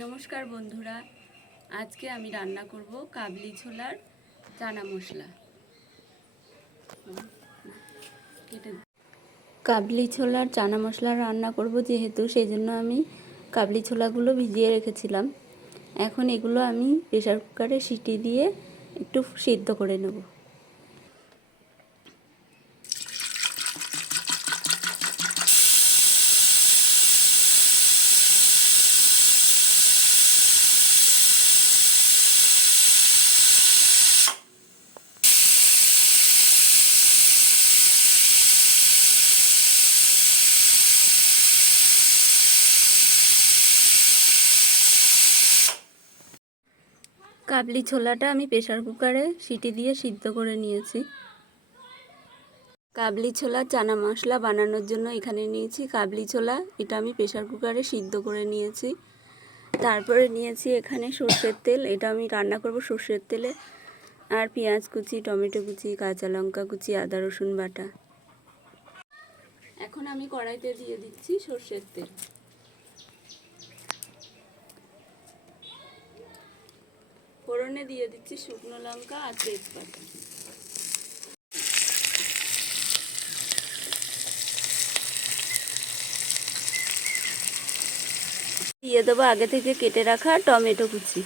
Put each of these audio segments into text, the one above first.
নমস্কার বন্ধুরা, আজকে আমি রান্না করব কাবলি ছোলার চানা মশলা। কাবলি ছোলার চানা মশলা রান্না করব যেহেতু সেই জন্য আমি কাবলি ছোলাগুলো ভিজিয়ে রেখেছিলাম। এখন এগুলো আমি প্রেসার কুকারে সিটি দিয়ে একটু সিদ্ধ করে নেব। কাবলি ছোলাটা আমি প্রেসার কুকারে সিটি দিয়ে সিদ্ধ করে নিয়েছি। কাবলি ছোলা, চানা মশলা বানানোর জন্য এখানে নিয়েছি কাবলি ছোলা। এটা আমি প্রেসার কুকারে সিদ্ধ করে নিয়েছি। তারপরে নিয়েছি এখানে সর্ষের তেল। এটা আমি রান্না করব সর্ষের তেলে। আর পেঁয়াজ কুচি, টমেটো কুচি, কাঁচা লঙ্কা কুচি, আদা, রসুন বাটা। এখন আমি কড়াইতে দিয়ে দিচ্ছি সর্ষের তেল। ফোড়নে দিয়ে দিচ্ছি শুকনো লঙ্কা আর তেজপাতা। দিয়ে দেবো আগে থেকে কেটে রাখা টমেটো কুচি।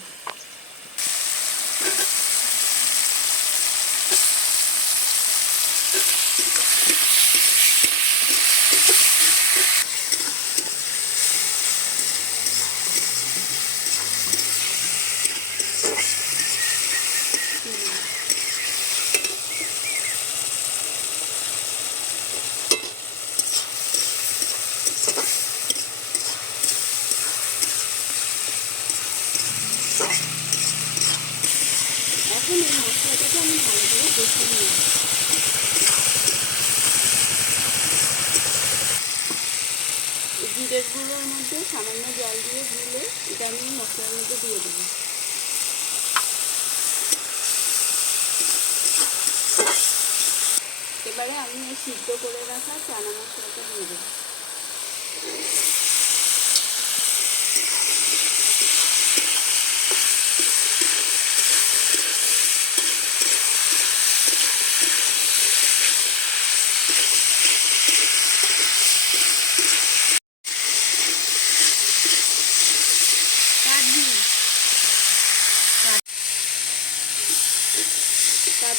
এখন এই মশলাটাকে আমি ভালো করে নিই এই জিরের মধ্যে সামান্য জল দিয়ে গুলে এটা আমি মশলার মধ্যে দিয়ে দেবো এবারে আমি সিদ্ধ করে রাখা চানা মশলাটা দিয়ে দেবো।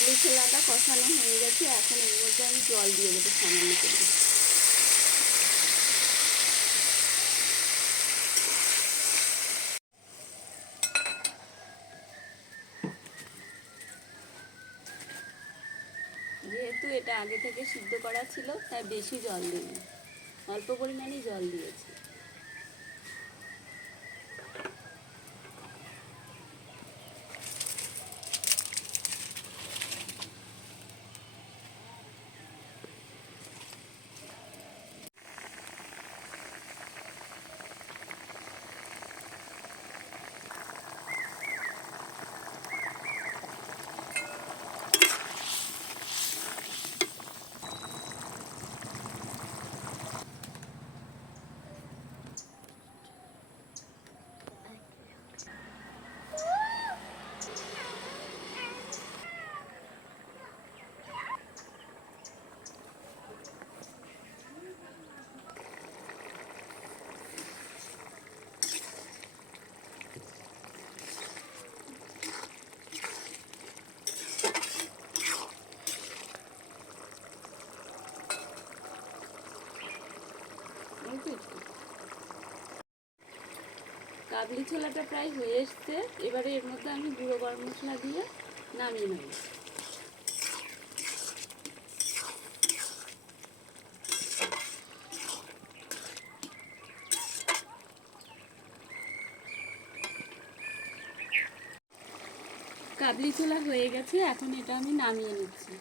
কাবলি ছোলাটা কষানো হয়ে গেছে, এখন এর মধ্যে আমি জল দিয়ে দেবো সামান্য করে যেহেতু এটা আগে থেকে সিদ্ধ করা ছিল, তাই বেশি জল দিইনি। অল্প পরিমাণেই জল দিয়েছি এই তো একটু। কাবলি ছোলাটা প্রায় হয়ে এসছে। এবারে এর মধ্যে আমি গুঁড়ো গরম মশলা দিয়ে নামিয়ে নেব। কাবলি ছোলা হয়ে গেছে, এখন এটা আমি নামিয়ে নিচ্ছি।